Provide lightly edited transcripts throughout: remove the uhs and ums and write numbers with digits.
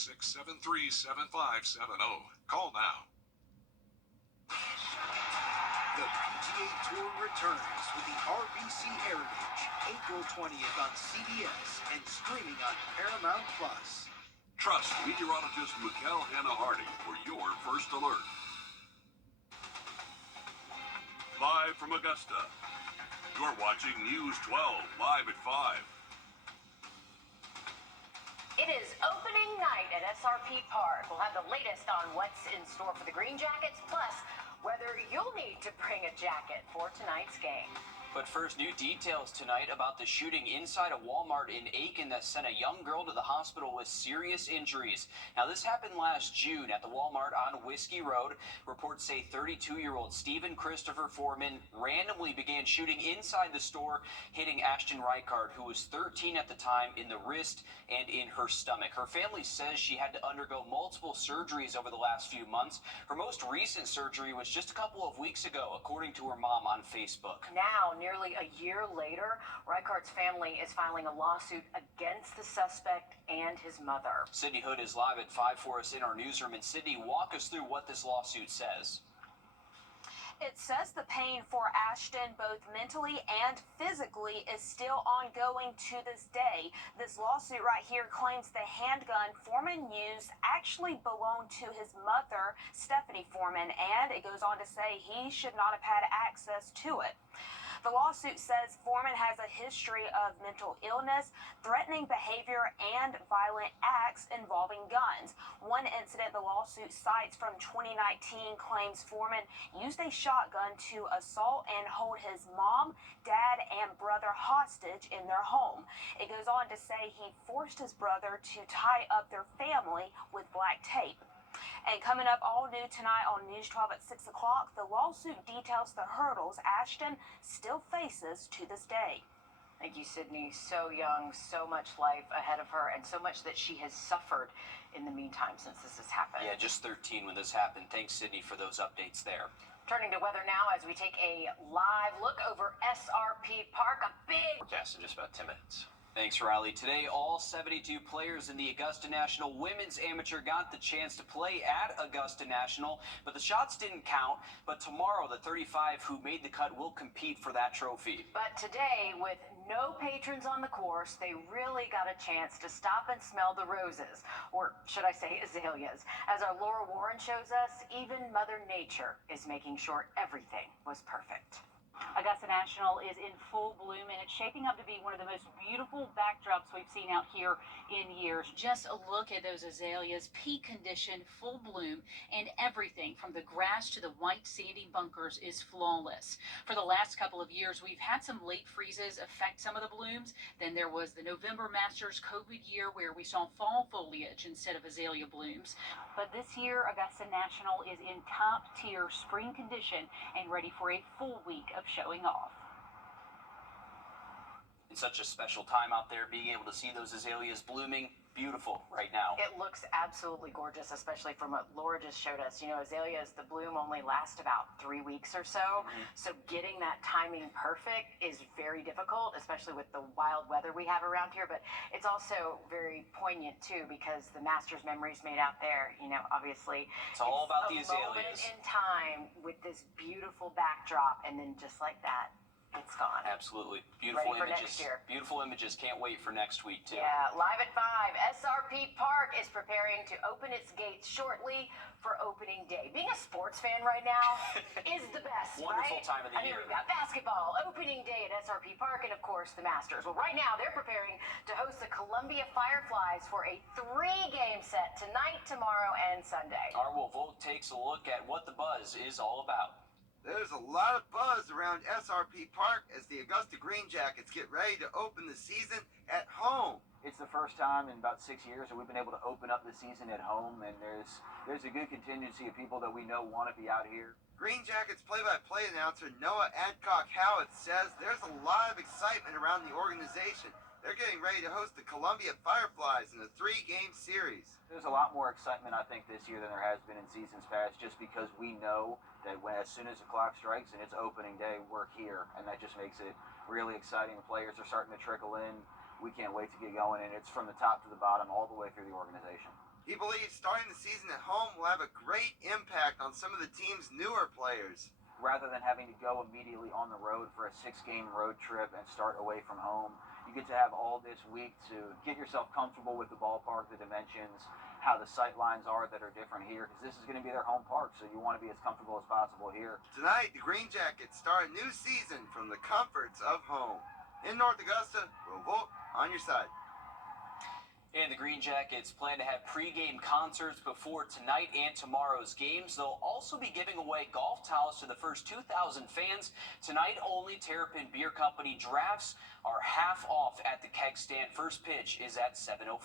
816-737-5570. Call now. The PGA Tour returns with the RBC Heritage, April 20th on CBS and streaming on Paramount+. Trust meteorologist Mikkel Hannah Harding for your first alert. Live from Augusta, you're watching News 12 live at 5. It is opening night at SRP Park. We'll have the latest on what's in store for the Green Jackets, plus whether you'll need to bring a jacket for tonight's game. But first, new details tonight about the shooting inside a Walmart in Aiken that sent a young girl to the hospital with serious injuries. Now, this happened last June at the Walmart on Whiskey Road. Reports say 32-year-old Stephen Christopher Foreman randomly began shooting inside the store, hitting Ashton Reichard, who was 13 at the time, in the wrist and in her stomach. Her family says she had to undergo multiple surgeries over the last few months. Her most recent surgery was just a couple of weeks ago, according to her mom on Facebook. Now, nearly a year later, Reichard's family is filing a lawsuit against the suspect and his mother. Sydney Hood is live at 5 for us in our newsroom. And Sydney, walk us through what this lawsuit says. It says the pain for Ashton, both mentally and physically, is still ongoing to this day. This lawsuit right here claims the handgun Foreman used actually belonged to his mother, Stephanie Foreman, and it goes on to say he should not have had access to it. The lawsuit says Foreman has a history of mental illness, threatening behavior, and violent acts involving guns. One incident the lawsuit cites from 2019 claims Foreman used a shotgun to assault and hold his mom, dad, and brother hostage in their home. It goes on to say he forced his brother to tie up their family with black tape. And coming up all new tonight on News 12 at 6 o'clock, the lawsuit details the hurdles Ashton still faces to this day. Thank you, Sydney. So young, so much life ahead of her, and so much that she has suffered in the meantime since this has happened. Yeah, just 13 when this happened. Thanks, Sydney, for those updates there. Turning to weather now as we take a live look over SRP Park. A big forecast in just about 10 minutes. Thanks, Riley. Today, all 72 players in the Augusta National Women's Amateur got the chance to play at Augusta National, but the shots didn't count. But tomorrow, the 35 who made the cut will compete for that trophy. But today, with no patrons on the course, they really got a chance to stop and smell the roses, or should I say azaleas. As our Laura Warren shows us, even Mother Nature is making sure everything was perfect. Augusta National is in full bloom, and it's shaping up to be one of the most beautiful backdrops we've seen out here in years. Just a look at those azaleas, peak condition, full bloom, and everything from the grass to the white sandy bunkers is flawless. For the last couple of years, we've had some late freezes affect some of the blooms. Then there was the November Masters COVID year where we saw fall foliage instead of azalea blooms. But this year, Augusta National is in top-tier spring condition and ready for a full week of showing off. It's such a special time out there, being able to see those azaleas blooming. Beautiful right now. It looks absolutely gorgeous, especially from what Laura just showed us. You know, azaleas, the bloom only lasts about 3 weeks or so. So getting that timing perfect is very difficult, especially with the wild weather we have around here. But it's also very poignant, too, because the Masters memories made out there, you know, obviously. It's all about the azaleas. Moment in time with this beautiful backdrop, and then just like that, it's gone. Absolutely. Beautiful Ready for images. next year. Beautiful images. Can't wait for next week, too. Yeah, live at 5. SRP Park is preparing to open its gates shortly for opening day. Being a sports fan right now is the best, Wonderful right? time of the I mean, year. we've got basketball, opening day at SRP Park, and of course the Masters. Well, right now they're preparing to host the Columbia Fireflies for a 3-game set tonight, tomorrow, and Sunday. Our Wolf takes a look at what the buzz is all about. There's a lot of buzz around SRP Park as the Augusta Green Jackets get ready to open the season at home. It's the first time in about 6 years that we've been able to open up the season at home, and there's a good contingency of people that we know want to be out here. Green Jackets play-by-play announcer Noah Adcock-Howitt says there's a lot of excitement around the organization. They're getting ready to host the Columbia Fireflies in a 3-game series. There's a lot more excitement, I think, this year than there has been in seasons past, just because we know that as soon as the clock strikes and it's opening day, we're here, and that just makes it really exciting. The players are starting to trickle in. We can't wait to get going, and it's from the top to the bottom all the way through the organization. He believes starting the season at home will have a great impact on some of the team's newer players. Rather than having to go immediately on the road for a 6-game road trip and start away from home, you get to have all this week to get yourself comfortable with the ballpark, the dimensions, how the sight lines are that are different here, because this is going to be their home park, so you want to be as comfortable as possible here. Tonight, the Green Jackets start a new season from the comforts of home. In North Augusta, Wrdw on your side. And the Green Jackets plan to have pregame concerts before tonight and tomorrow's games. They'll also be giving away golf towels to the first 2,000 fans. Tonight, only Terrapin Beer Company drafts are half off at the keg stand. First pitch is at 7:05.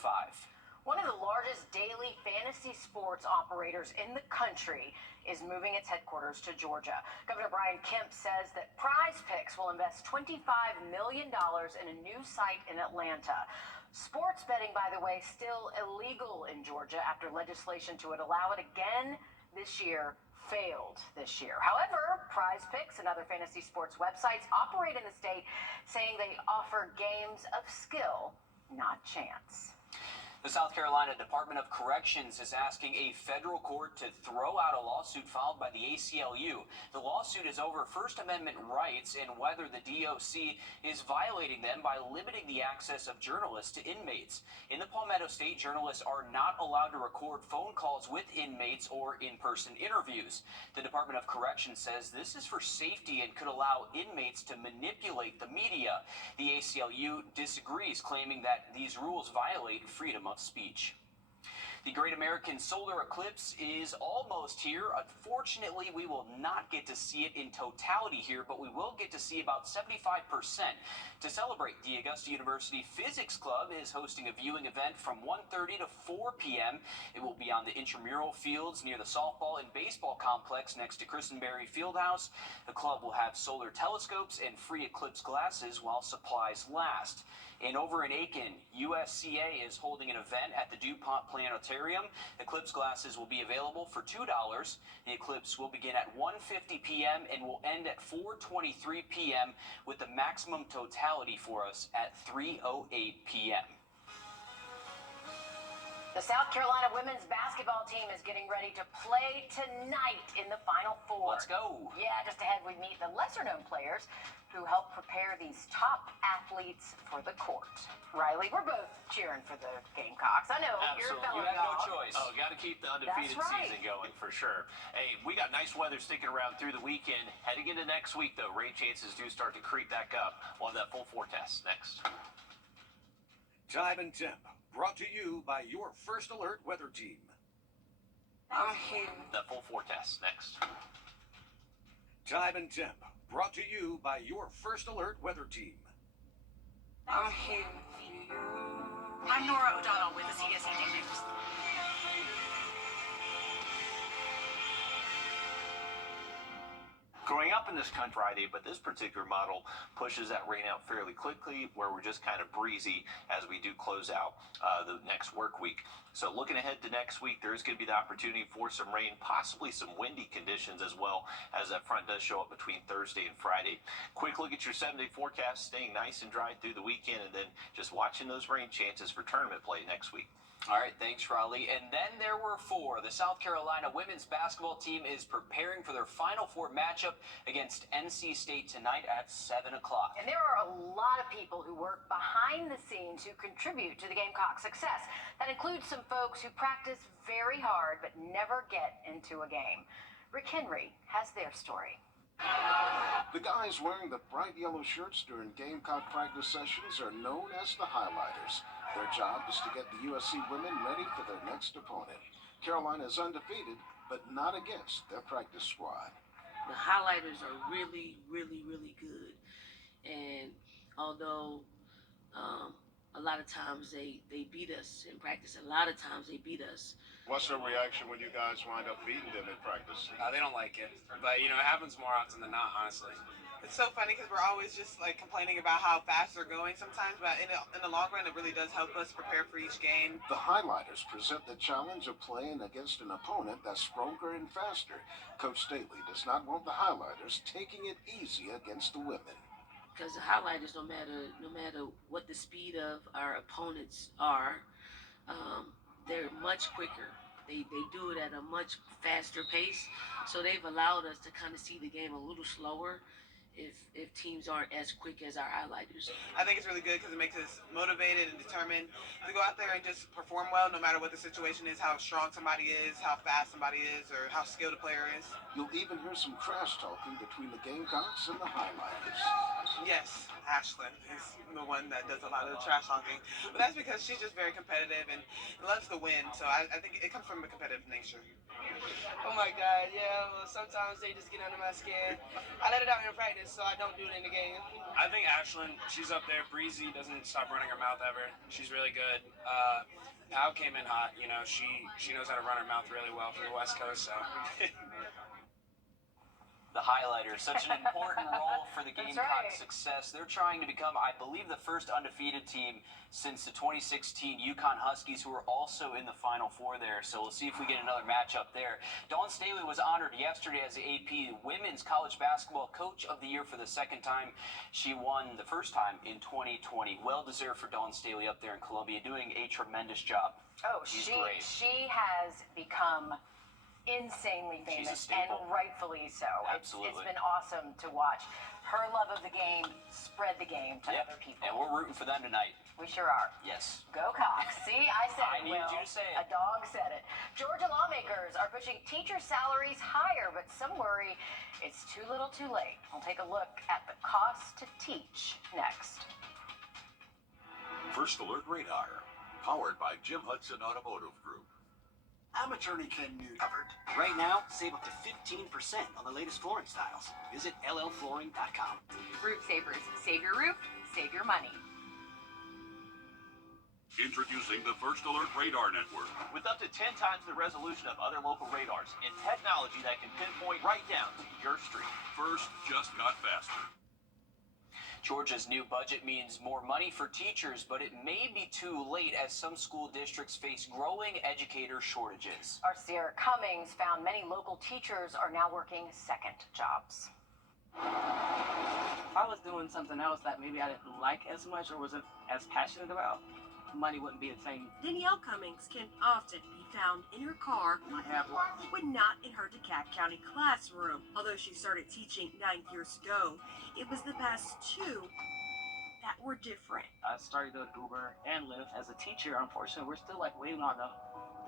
One of the largest daily fantasy sports operators in the country is moving its headquarters to Georgia. Governor Brian Kemp says that Prize Picks will invest $25 million in a new site in Atlanta. Sports betting, by the way, still illegal in Georgia after legislation to allow it again this year failed this year. However, Prize Picks and other fantasy sports websites operate in the state, saying they offer games of skill, not chance. The South Carolina Department of Corrections is asking a federal court to throw out a lawsuit filed by the ACLU. The lawsuit is over First Amendment rights and whether the DOC is violating them by limiting the access of journalists to inmates. In the Palmetto State, journalists are not allowed to record phone calls with inmates or in-person interviews. The Department of Corrections says this is for safety and could allow inmates to manipulate the media. The ACLU disagrees, claiming that these rules violate freedom of speech. The Great American Solar Eclipse is almost here. Unfortunately, we will not get to see it in totality here, but we will get to see about 75%. To celebrate, the Augusta University Physics Club is hosting a viewing event from 1:30 to 4 p.m. It will be on the intramural fields near the softball and baseball complex next to Christenberry Fieldhouse. The club will have solar telescopes and free eclipse glasses while supplies last. And over in Aiken, USCA is holding an event at the DuPont Planetarium. Eclipse glasses will be available for $2. The eclipse will begin at 1:50 p.m. and will end at 4:23 p.m. with the maximum totality for us at 3:08 p.m. The South Carolina women's basketball team is getting ready to play tonight in the Final Four. Let's go. Yeah, just ahead we meet the lesser-known players who help prepare these top athletes for the court. Riley, we're both cheering for the Gamecocks. I know, you're a fellow You have no dog. choice. Oh, got to keep the undefeated That's right. season going for sure. Hey, we got nice weather sticking around through the weekend. Heading into next week, though, rain chances do start to creep back up. We'll have that full forecast next. Time and Temp, brought to you by your First Alert weather team. That full forecast next. Time and Temp, brought to you by your First Alert weather team. I'm Nora O'Donnell with the CSED News. Growing up in this country Friday, but this particular model pushes that rain out fairly quickly, where we're just kind of breezy as we do close out the next work week. So looking ahead to next week, there is going to be the opportunity for some rain, possibly some windy conditions as well, as that front does show up between Thursday and Friday. Quick look at your 7-day forecast, staying nice and dry through the weekend, and then just watching those rain chances for tournament play next week. All right, thanks, Raleigh. And then there were four. The South Carolina women's basketball team is preparing for their Final Four matchup against NC State tonight at 7 o'clock. And there are a lot of people who work behind the scenes who contribute to the Gamecock success. That includes some folks who practice very hard but never get into a game. Rick Henry has their story. The guys wearing the bright yellow shirts during Gamecock practice sessions are known as the highlighters. Their job is to get the USC women ready for their next opponent. Carolina is undefeated, but not against their practice squad. The highlighters are really, really, really good. And although a lot of times they beat us in practice, a lot of times they beat us. What's their reaction when you guys wind up beating them in practice? They don't like it, but it happens more often than not, honestly. It's so funny because we're always just complaining about how fast they're going sometimes, but in the long run, it really does help us prepare for each game. The highlighters present the challenge of playing against an opponent that's stronger and faster. Coach Staley does not want the highlighters taking it easy against the women. Because the highlighters, no matter what the speed of our opponents are, they're much quicker. They do it at a much faster pace, so they've allowed us to kind of see the game a little slower if teams aren't as quick as our highlighters. I think it's really good because it makes us motivated and determined to go out there and just perform well no matter what the situation is, how strong somebody is, how fast somebody is, or how skilled a player is. You'll even hear some trash talking between the Gamecocks and the highlighters. Yes, Ashlyn is the one that does a lot of the trash talking. But that's because she's just very competitive and loves to win. So I think it comes from a competitive nature. Oh my God, yeah. Well, sometimes they just get under my skin. I let it out in practice, so I don't do it in the game. I think Ashlyn, she's up there. Breezy doesn't stop running her mouth ever. She's really good. Al came in hot. You know, she knows how to run her mouth really well for the West Coast. So. The highlighter, such an important role for the Gamecocks' success. They're trying to become, I believe, the first undefeated team since the 2016 UConn Huskies, who were also in the Final Four there. So we'll see if we get another matchup there. Dawn Staley was honored yesterday as the AP Women's College Basketball Coach of the Year for the second time. She won the first time in 2020. Well-deserved for Dawn Staley up there in Columbia, doing a tremendous job. Oh, She's great. She has become insanely famous, and rightfully so. Absolutely. It's been awesome to watch. Her love of the game spread the game to other people. And we're rooting for them tonight. We sure are. Yes. Go Cox. See, I said I it, needed Will. you to say it. A dog said it. Georgia lawmakers are pushing teacher salaries higher, but some worry it's too little too late. We'll take a look at the cost to teach next. First Alert Radar, powered by Jim Hudson Automotive Group. I'm attorney Ken Newton. Covered. Right now, save up to 15% on the latest flooring styles. Visit llflooring.com. Roof savers. Save your roof, save your money. Introducing the First Alert Radar Network. With up to 10 times the resolution of other local radars and technology that can pinpoint right down to your street. First just got faster. Georgia's new budget means more money for teachers, but it may be too late as some school districts face growing educator shortages. Our Sierra Cummings found many local teachers are now working second jobs. If I was doing something else that maybe I didn't like as much or wasn't as passionate about, money wouldn't be the same. Danielle Cummings can often be found in her car when not in her DeKalb County classroom. Although she started teaching 9 years ago, it was the past 2 that were different. I started doing Uber and Lyft. As a teacher, unfortunately, we're still waiting on the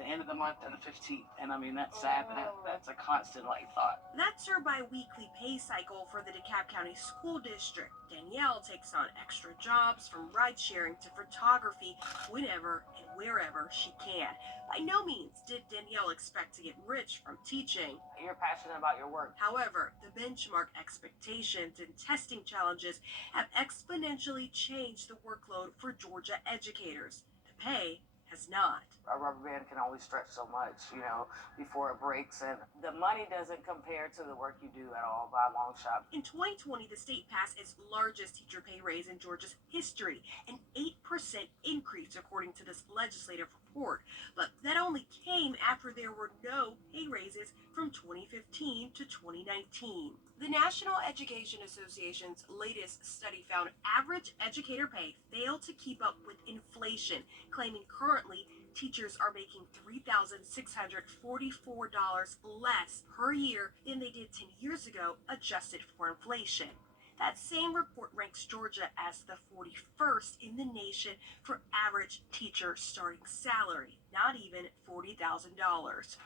end of the month and the 15th. And I mean, that's sad, but that's a constant thought. That's her bi-weekly pay cycle for the DeKalb County School District. Danielle takes on extra jobs from ride sharing to photography whenever and wherever she can. By no means did Danielle expect to get rich from teaching. You're passionate about your work. However, the benchmark expectations and testing challenges have exponentially changed the workload for Georgia educators. The pay has not. A rubber band can only stretch so much, before it breaks, and the money doesn't compare to the work you do at all by a long shot. In 2020, the state passed its largest teacher pay raise in Georgia's history, an 8% increase according to this legislative report. But that only came after there were no pay raises from 2015 to 2019. The National Education Association's latest study found average educator pay failed to keep up with inflation, claiming currently teachers are making $3,644 less per year than they did 10 years ago, adjusted for inflation. That same report ranks Georgia as the 41st in the nation for average teacher starting salary, not even $40,000.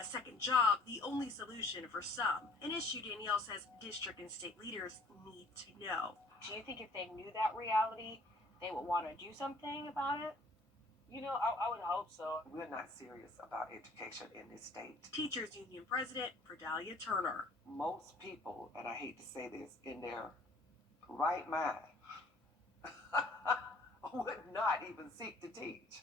A second job, the only solution for some, an issue Danielle says district and state leaders need to know. Do you think if they knew that reality, they would want to do something about it? I would hope so. We're not serious about education in this state. Teachers Union President Wrdw Turner. Most people, and I hate to say this, in their right mind would not even seek to teach.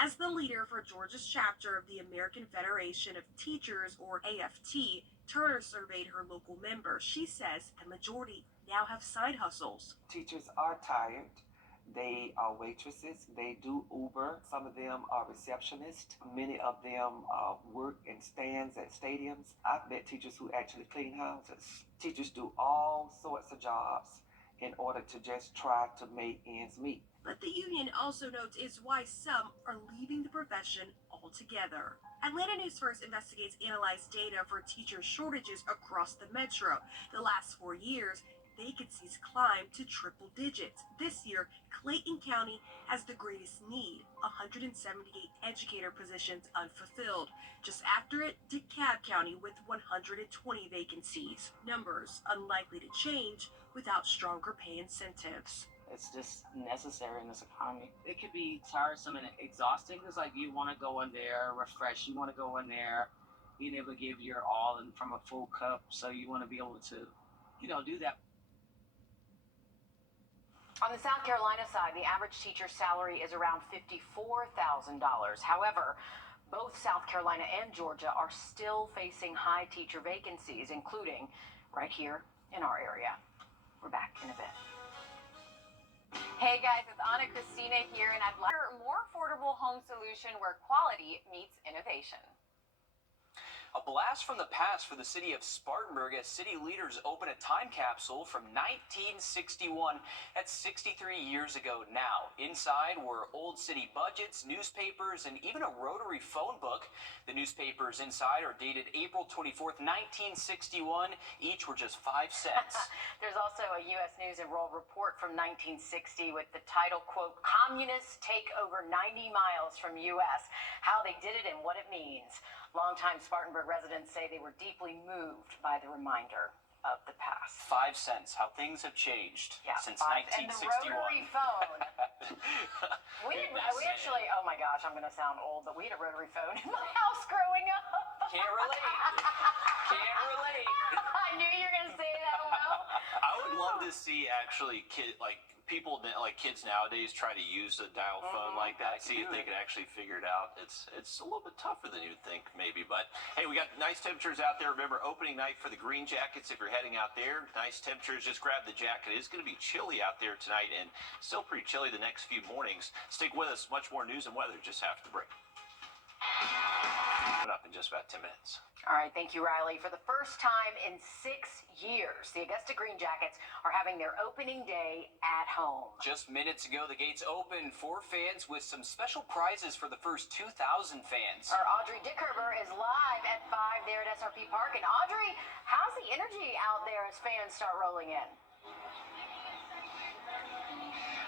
As the leader for Georgia's chapter of the American Federation of Teachers, or AFT, Turner surveyed her local members. She says the majority now have side hustles. Teachers are tired. They are waitresses. They do Uber. Some of them are receptionists. Many of them work in stands at stadiums. I've met teachers who actually clean houses. Teachers do all sorts of jobs in order to just try to make ends meet. But the union also notes is why some are leaving the profession altogether. Atlanta News First investigates analyzed data for teacher shortages across the metro. The last 4 years, vacancies climbed to triple digits. This year, Clayton County has the greatest need, 178 educator positions unfulfilled. Just after it, DeKalb County with 120 vacancies. Numbers unlikely to change without stronger pay incentives. It's just necessary in this economy. It could be tiresome and exhausting. It's like you want to go in there, refresh. You want to go in there, being able to give your all and from a full cup. So you want to be able to, do that. On the South Carolina side, the average teacher salary is around $54,000. However, both South Carolina and Georgia are still facing high teacher vacancies, including right here in our area. We're back in a bit. Hey guys, it's Anna Christina here, and I'd like a more affordable home solution where quality meets innovation. A blast from the past for the city of Spartanburg as city leaders open a time capsule from 1961. That's 63 years ago now. Inside were old city budgets, newspapers, and even a rotary phone book. The newspapers inside are dated April 24th, 1961. Each were just 5 cents. There's also a U.S. News and World Report from 1960 with the title, quote, "Communists Take Over 90 Miles from U.S. How They Did It and What It Means." Longtime Spartanburg residents say they were deeply moved by the reminder of the past. 5 cents, how things have changed since 1961. And the rotary phone. we actually, oh my gosh, I'm going to sound old, but we had a rotary phone in my house growing up. Can't relate. Can't relate. I knew you were going to say that, Will. I would love to see actually kids nowadays try to use a dial phone like that, see if they can actually figure it out. It's a little bit tougher than you'd think, maybe. But hey, we got nice temperatures out there. Remember, opening night for the Green Jackets. If you're heading out there, nice temperatures. Just grab the jacket. It's going to be chilly out there tonight, and still pretty chilly the next few mornings. Stick with us. Much more news and weather just after the break. Coming up in just about 10 minutes. All right, thank you, Riley. For the first time in 6 years, the Augusta Green Jackets are having their opening day at home. Just minutes ago, the gates opened for fans with some special prizes for the first 2,000 fans. Our Audrey Dickerber is live at 5 there at SRP Park. And Audrey, how's the energy out there as fans start rolling in?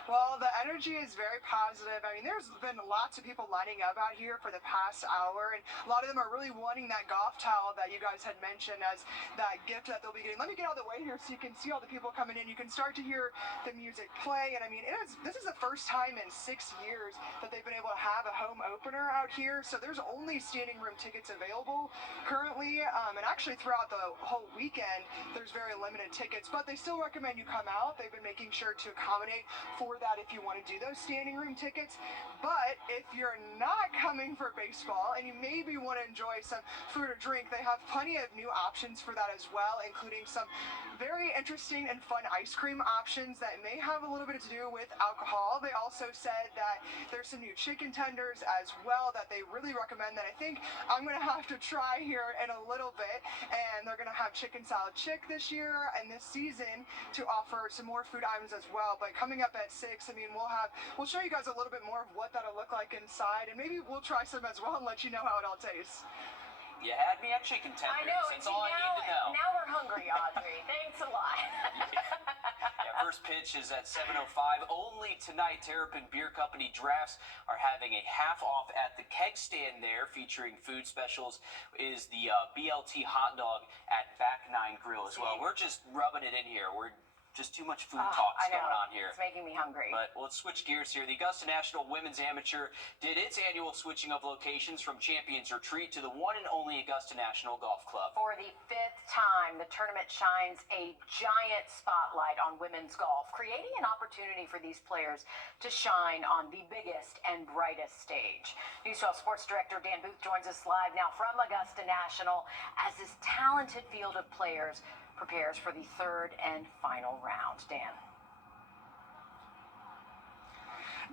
Well, the energy is very positive. I mean, there's been lots of people lining up out here for the past hour, and a lot of them are really wanting that golf towel that you guys had mentioned as that gift that they'll be getting. Let me get out of the way here so you can see all the people coming in. You can start to hear the music play, and I mean, this is the first time in 6 years that they've been able to have a home opener out here, so there's only standing room tickets available currently, and actually throughout the whole weekend, there's very limited tickets, but they still recommend you come out. They've been making sure to accommodate for that if you want to do those standing room tickets. But if you're not coming for baseball and you maybe want to enjoy some food or drink, they have plenty of new options for that as well, including some very interesting and fun ice cream options that may have a little bit to do with alcohol. They also said that there's some new chicken tenders as well that they really recommend that I think I'm going to have to try here in a little bit. And they're going to have chicken salad chick this year and this season to offer some more food items as well. But coming up at 6, I mean, we'll show you guys a little bit more of what that'll look like inside, and maybe we'll try some as well and let you know how it all tastes. You had me at chicken tenders. I know. That's all I need to know. Now we're hungry, Audrey. Thanks a lot. First pitch is at 7:05. Only tonight, Terrapin Beer Company Drafts are having a half off at the keg stand there, featuring food specials. Is the BLT hot dog at Back 9 Grill as well. We're just rubbing it in here. We're just too much food talks going on here. It's making me hungry. But let's switch gears here. The Augusta National Women's Amateur did its annual switching of locations from Champions Retreat to the one and only Augusta National Golf Club. For the 5th time, the tournament shines a giant spotlight on women's golf, creating an opportunity for these players to shine on the biggest and brightest stage. News 12 Sports Director Dan Booth joins us live now from Augusta National as this talented field of players prepares for the 3rd and final round. Dan.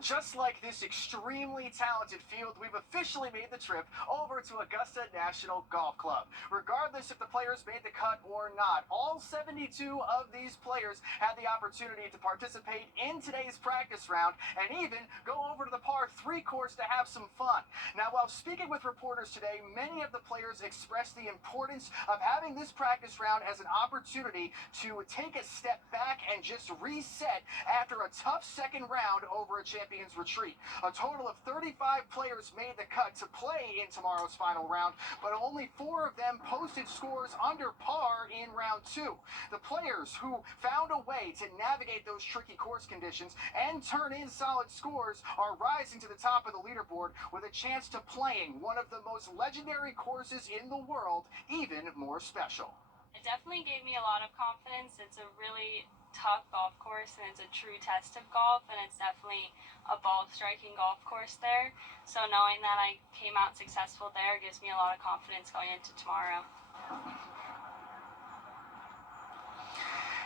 Just like this extremely talented field, we've officially made the trip over to Augusta National Golf Club. Regardless if the players made the cut or not, all 72 of these players had the opportunity to participate in today's practice round and even go over to the par 3 course to have some fun. Now, while speaking with reporters today, many of the players expressed the importance of having this practice round as an opportunity to take a step back and just reset after a tough second round over a Champions Retreat. A total of 35 players made the cut to play in tomorrow's final round, but only 4 of them posted scores under par in round 2. The players who found a way to navigate those tricky course conditions and turn in solid scores are rising to the top of the leaderboard with a chance to playing one of the most legendary courses in the world even more special. It definitely gave me a lot of confidence. It's a really tough golf course and it's a true test of golf, and it's definitely a ball striking golf course there. So knowing that I came out successful there gives me a lot of confidence going into tomorrow.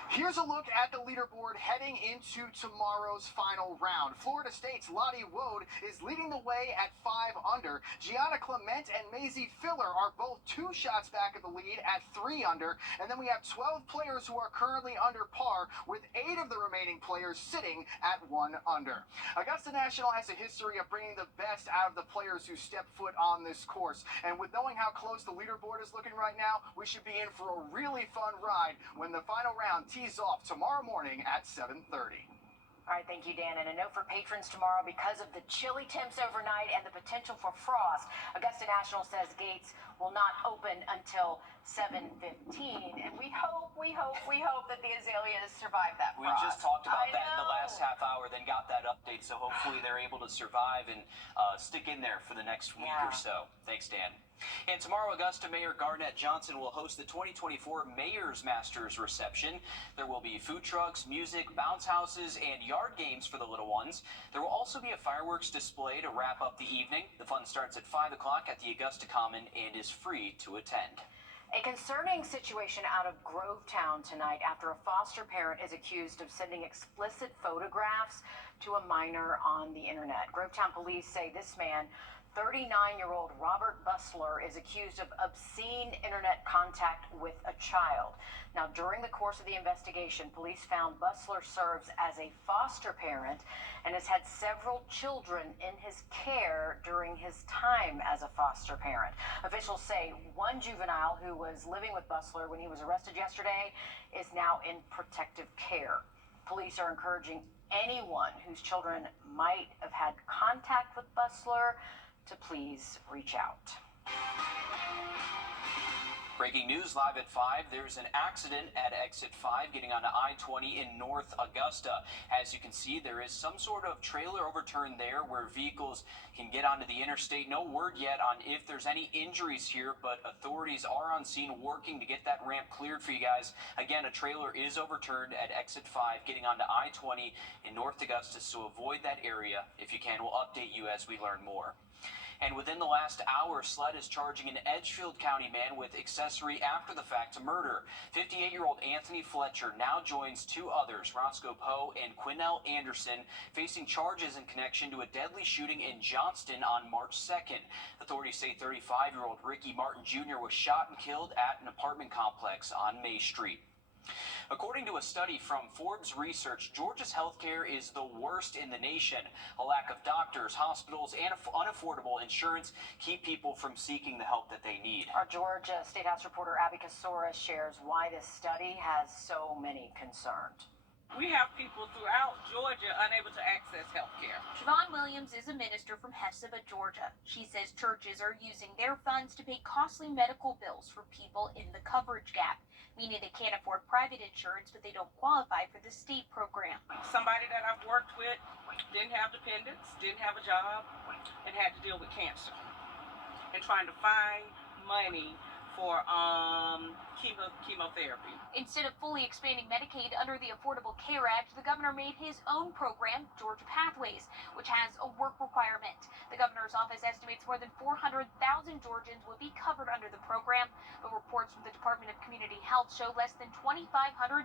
Here's a look at the leaderboard heading into tomorrow's final round. Florida State's Lottie Woad is leading the way at 5 under. Gianna Clement and Maisie Filler are both 2 shots back of the lead at 3 under. And then we have 12 players who are currently under par, with 8 of the remaining players sitting at 1 under. Augusta National has a history of bringing the best out of the players who step foot on this course. And with knowing how close the leaderboard is looking right now, we should be in for a really fun ride when the final round tees off tomorrow morning at 7:30. All right, thank you, Dan. And a note for patrons tomorrow: because of the chilly temps overnight and the potential for frost, Augusta National says gates will not open until 7:15. And we hope that the azaleas survive that We frost. just talked about that in the last half hour, then got that update, so hopefully they're able to survive and stick in there for the next week or so. Thanks, Dan. And tomorrow, Augusta Mayor Garnett Johnson will host the 2024 Mayor's Masters reception. There will be food trucks, music, bounce houses, and yard games for the little ones. There will also be a fireworks display to wrap up the evening. The fun starts at 5 o'clock at the Augusta Common and is free to attend. A concerning situation out of Grovetown tonight after a foster parent is accused of sending explicit photographs to a minor on the internet. Grovetown police say this man, 39-year-old Robert Bustler, is accused of obscene internet contact with a child. Now, during the course of the investigation, police found Bustler serves as a foster parent and has had several children in his care during his time as a foster parent. Officials say one juvenile who was living with Bustler when he was arrested yesterday is now in protective care. Police are encouraging anyone whose children might have had contact with Bustler to please reach out. Breaking news live at 5. There's an accident at exit 5 getting onto I-20 in North Augusta. As you can see, there is some sort of trailer overturned there where vehicles can get onto the interstate. No word yet on if there's any injuries here, but authorities are on scene working to get that ramp cleared for you guys. Again, a trailer is overturned at exit 5 getting onto I-20 in North Augusta, so avoid that area if you can. We'll update you as we learn more. And within the last hour, SLED is charging an Edgefield County man with accessory after the fact to murder. 58-year-old Anthony Fletcher now joins 2 others, Roscoe Poe and Quinnell Anderson, facing charges in connection to a deadly shooting in Johnston on March 2nd. Authorities say 35-year-old Ricky Martin Jr. was shot and killed at an apartment complex on May Street. According to a study from Forbes Research, Georgia's healthcare is the worst in the nation. A lack of doctors, hospitals, and unaffordable insurance keep people from seeking the help that they need. Our Georgia State House reporter Abby Kasora shares why this study has so many concerned. We have people throughout Georgia unable to access health care. Siobhan Williams is a minister from Hephzibah, Georgia. She says churches are using their funds to pay costly medical bills for people in the coverage gap, meaning they can't afford private insurance, but they don't qualify for the state program. Somebody that I've worked with didn't have dependents, didn't have a job, and had to deal with cancer. And trying to find money for chemotherapy. Instead of fully expanding Medicaid under the Affordable Care Act, the governor made his own program, Georgia Pathways, which has a work requirement. The governor's office estimates more than 400,000 Georgians Georgians would be covered under the program, but reports from the Department of Community Health show less than 2,500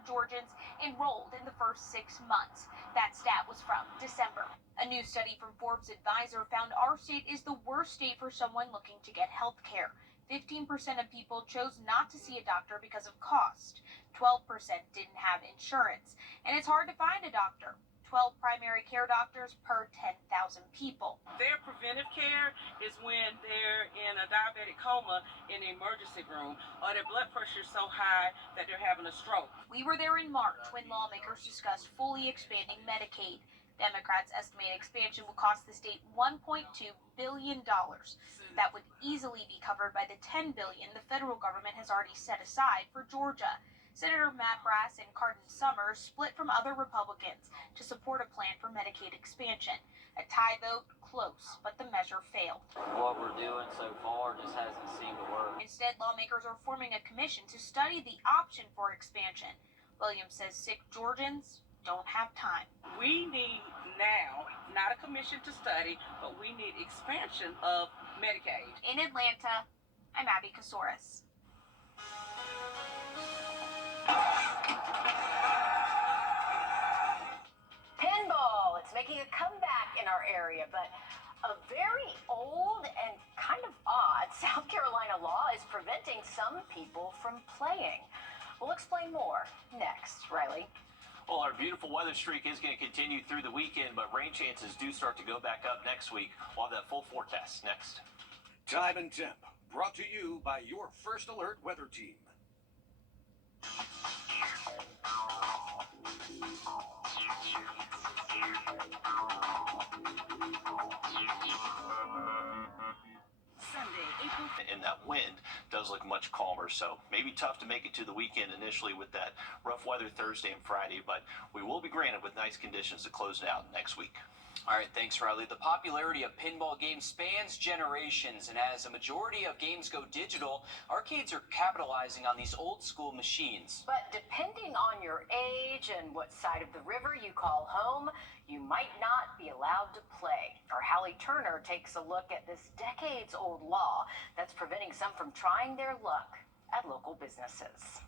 Georgians enrolled in the first 6 months. That stat was from December. A new study from Forbes Advisor found our state is the worst state for someone looking to get health care. 15% of people chose not to see a doctor because of cost. 12% didn't have insurance. And it's hard to find a doctor. 12 primary care doctors per 10,000 people. Their preventive care is when they're in a diabetic coma in the emergency room, or their blood pressure is so high that they're having a stroke. We were there in March when lawmakers discussed fully expanding Medicaid. Democrats estimate expansion will cost the state $1.2 billion. That would easily be covered by the $10 billion the federal government has already set aside for Georgia. Senator Matt Brass and Cardin Summers split from other Republicans to support a plan for Medicaid expansion. A tie vote close, but the measure failed. What we're doing so far just hasn't seemed to work. Instead, lawmakers are forming a commission to study the option for expansion. Williams says sick Georgians don't have time. We need now, not a commission to study, but we need expansion of Medicaid. In Atlanta, I'm Abby Kasoris. Pinball, it's making a comeback in our area, but a very old and kind of odd South Carolina law is preventing some people from playing. We'll explain more next. Riley? Well, our beautiful weather streak is going to continue through the weekend, but rain chances do start to go back up next week. We'll have that full forecast next. Time and Temp, brought to you by your First Alert weather team. Sunday, April. And that wind does look much calmer, so maybe tough to make it to the weekend initially with that rough weather Thursday and Friday, but we will be granted with nice conditions to close it out next week. All right, thanks, Riley. The popularity of pinball games spans generations, and as a majority of games go digital, arcades are capitalizing on these old-school machines. But depending on your age and what side of the river you call home, you might not be allowed to play. Our Hallie Turner takes a look at this decades-old law that's preventing some from trying their luck at local businesses.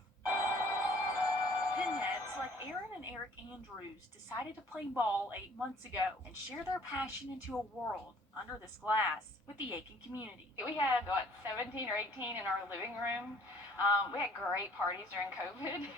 Pinheads like Aaron and Eric Andrews decided to play ball 8 months ago and share their passion into a world under this glass with the Aiken community. We had, 17 or 18 in our living room. We had great parties during COVID,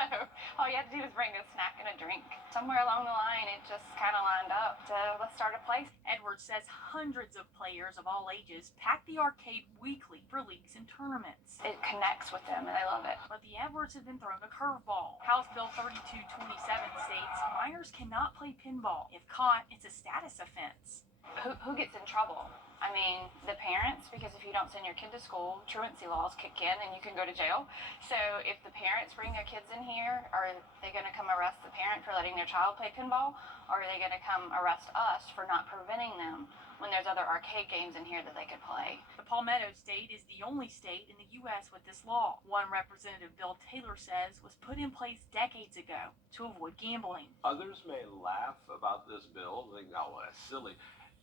so all you had to do was bring a snack and a drink. Somewhere along the line, it just kind of lined up to let's start a place. Edwards says hundreds of players of all ages pack the arcade weekly for leagues and tournaments. It connects with them, and they love it. But the Edwards have been thrown a curveball. House Bill 3227 states minors cannot play pinball. If caught, it's a status offense. Who gets in trouble? I mean, the parents, because if you don't send your kid to school, truancy laws kick in and you can go to jail. So if the parents bring their kids in here, are they going to come arrest the parent for letting their child play pinball? Or are they going to come arrest us for not preventing them when there's other arcade games in here that they could play? The Palmetto State is the only state in the U.S. with this law. One Representative Bill Taylor says was put in place decades ago to avoid gambling. Others may laugh about this bill, think, oh, that's silly.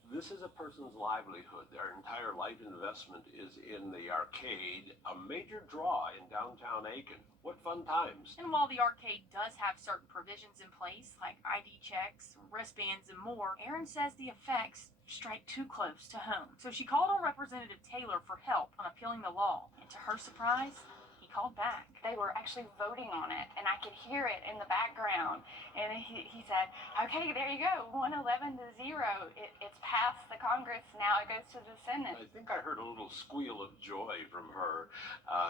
This is a person's livelihood. Their entire life investment is in the arcade, a major draw in downtown Aiken. What fun times. And while the arcade does have certain provisions in place, like ID checks, wristbands, and more, Erin says the effects strike too close to home. So she called on Representative Taylor for help on appealing the law. And to her surprise, he called back. They were actually voting on it, and I could hear it in the background. And he said, okay, there you go, 111 to 0. It's passed the Congress, now it goes to the Senate. I think I heard a little squeal of joy from her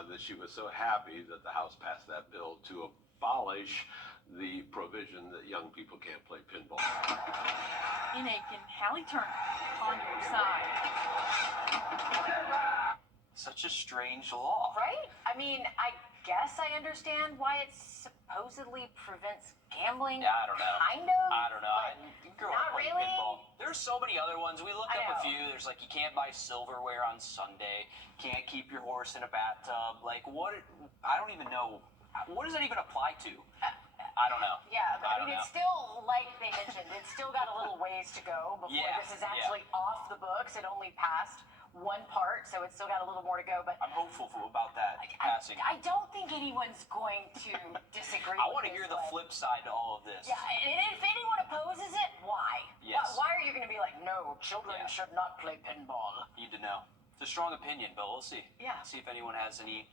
that she was so happy that the House passed that bill to abolish the provision that young people can't play pinball. In Aiken, Hallie Turner, on your side. Such a strange law. Right? I mean, I guess I understand why it supposedly prevents gambling. Yeah, I don't know. Kind of. I don't know. Not really. Pinball. There's so many other ones. We looked up a few. There's like you can't buy silverware on Sunday. Can't keep your horse in a bathtub. Like what? I don't even know. What does that even apply to? I don't know. Yeah, but I mean, it's still, like they mentioned, it's still got a little ways to go before this is actually off the books. It only passed one part, so it's still got a little more to go. But I'm hopeful about that passing. I don't think anyone's going to disagree. I want to hear the flip side to all of this. Yeah, and if anyone opposes it, why? Yes. Why are you going to be like, no, children should not play pinball? Need to know. It's a strong opinion, but we'll see. Yeah. See if anyone has any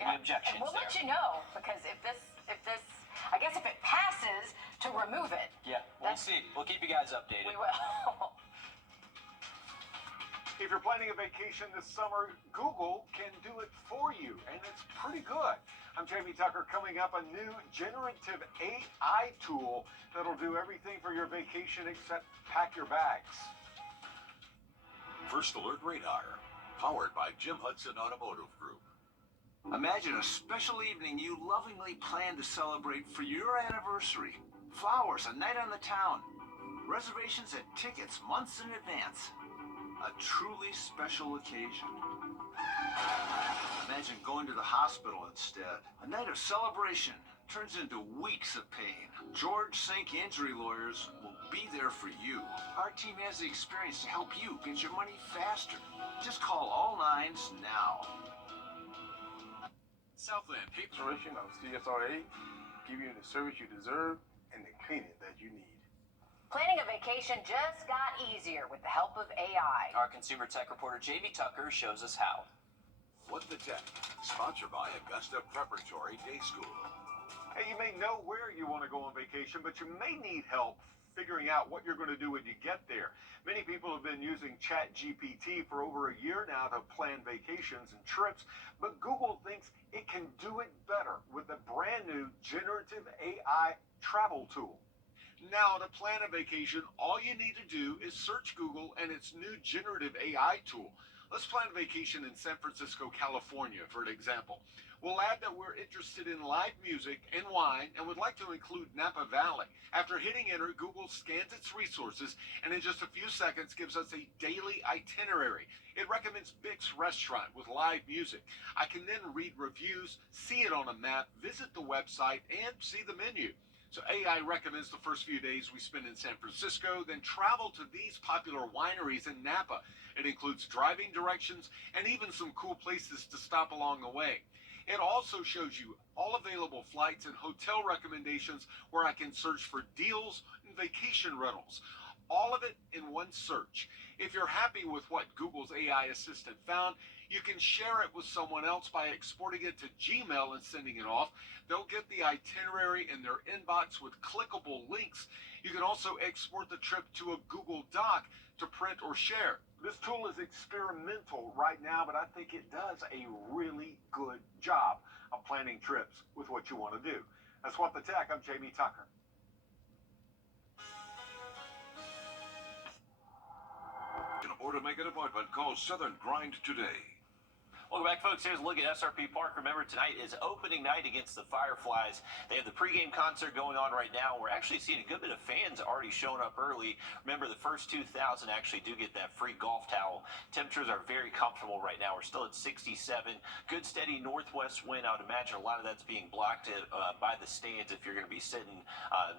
objections. And we'll let you know, because if this, I guess if it passes, to remove it. Yeah, we'll see. We'll keep you guys updated. We will. If you're planning a vacation this summer, Google can do it for you, and it's pretty good. I'm Jamie Tucker. Coming up, a new generative AI tool that'll do everything for your vacation except pack your bags. First Alert Radar, powered by Jim Hudson Automotive Group. Imagine a special evening you lovingly plan to celebrate for your anniversary. Flowers, a night on the town. Reservations and tickets months in advance. A truly special occasion. Imagine going to the hospital instead. A night of celebration turns into weeks of pain. George Sink Injury Lawyers will be there for you. Our team has the experience to help you get your money faster. Just call all nines now. Southland Restoration of CSRA, give you the service you deserve and the cleaning that you need. Planning a vacation just got easier with the help of AI. Our consumer tech reporter Jamie Tucker shows us how. What the Tech, sponsored by Augusta Preparatory Day School. Hey, you may know where you want to go on vacation, but you may need help figuring out what you're going to do when you get there. Many people have been using ChatGPT for over a year now to plan vacations and trips, but Google thinks it can do it better with a brand new generative AI travel tool. Now, to plan a vacation, all you need to do is search Google and its new generative AI tool. Let's plan a vacation in San Francisco, California, for an example. We'll add that we're interested in live music and wine and would like to include Napa Valley. After hitting enter, Google scans its resources and in just a few seconds gives us a daily itinerary. It recommends Bick's restaurant with live music. I can then read reviews, see it on a map, visit the website, and see the menu. So AI recommends the first few days we spend in San Francisco, then travel to these popular wineries in Napa. It includes driving directions and even some cool places to stop along the way. It also shows you all available flights and hotel recommendations where I can search for deals and vacation rentals. All of it in one search. If you're happy with what Google's AI assistant found, you can share it with someone else by exporting it to Gmail and sending it off. They'll get the itinerary in their inbox with clickable links. You can also export the trip to a Google Doc to print or share. This tool is experimental right now, but I think it does a really good job of planning trips with what you want to do. That's What the Tech. I'm Jamie Tucker. Or to make an appointment, call Southern Grind today. Welcome back, folks. Here's a look at SRP Park. Remember, tonight is opening night against the Fireflies. They have the pregame concert going on right now. We're actually seeing a good bit of fans already showing up early. Remember, the first 2,000 actually do get that free golf towel. Temperatures are very comfortable right now. We're still at 67. Good, steady northwest wind. I would imagine a lot of that's being blocked by the stands if you're going to be sitting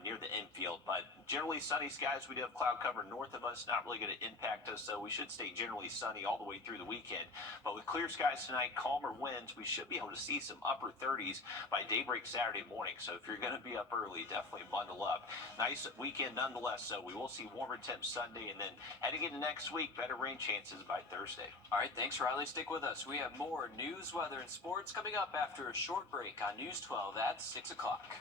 near the infield. But generally sunny skies. We do have cloud cover north of us. Not really going to impact us, so we should stay generally sunny all the way through the weekend. But with clear skies tonight, calmer winds, we should be able to see some upper 30s by daybreak Saturday morning. So if you're going to be up early, definitely bundle up. Nice weekend nonetheless. So we will see warmer temps Sunday, and then heading into next week, better rain chances by Thursday. All right, thanks, Riley. Stick with us. We have more news, weather, and sports coming up after a short break on News 12 at 6 o'clock.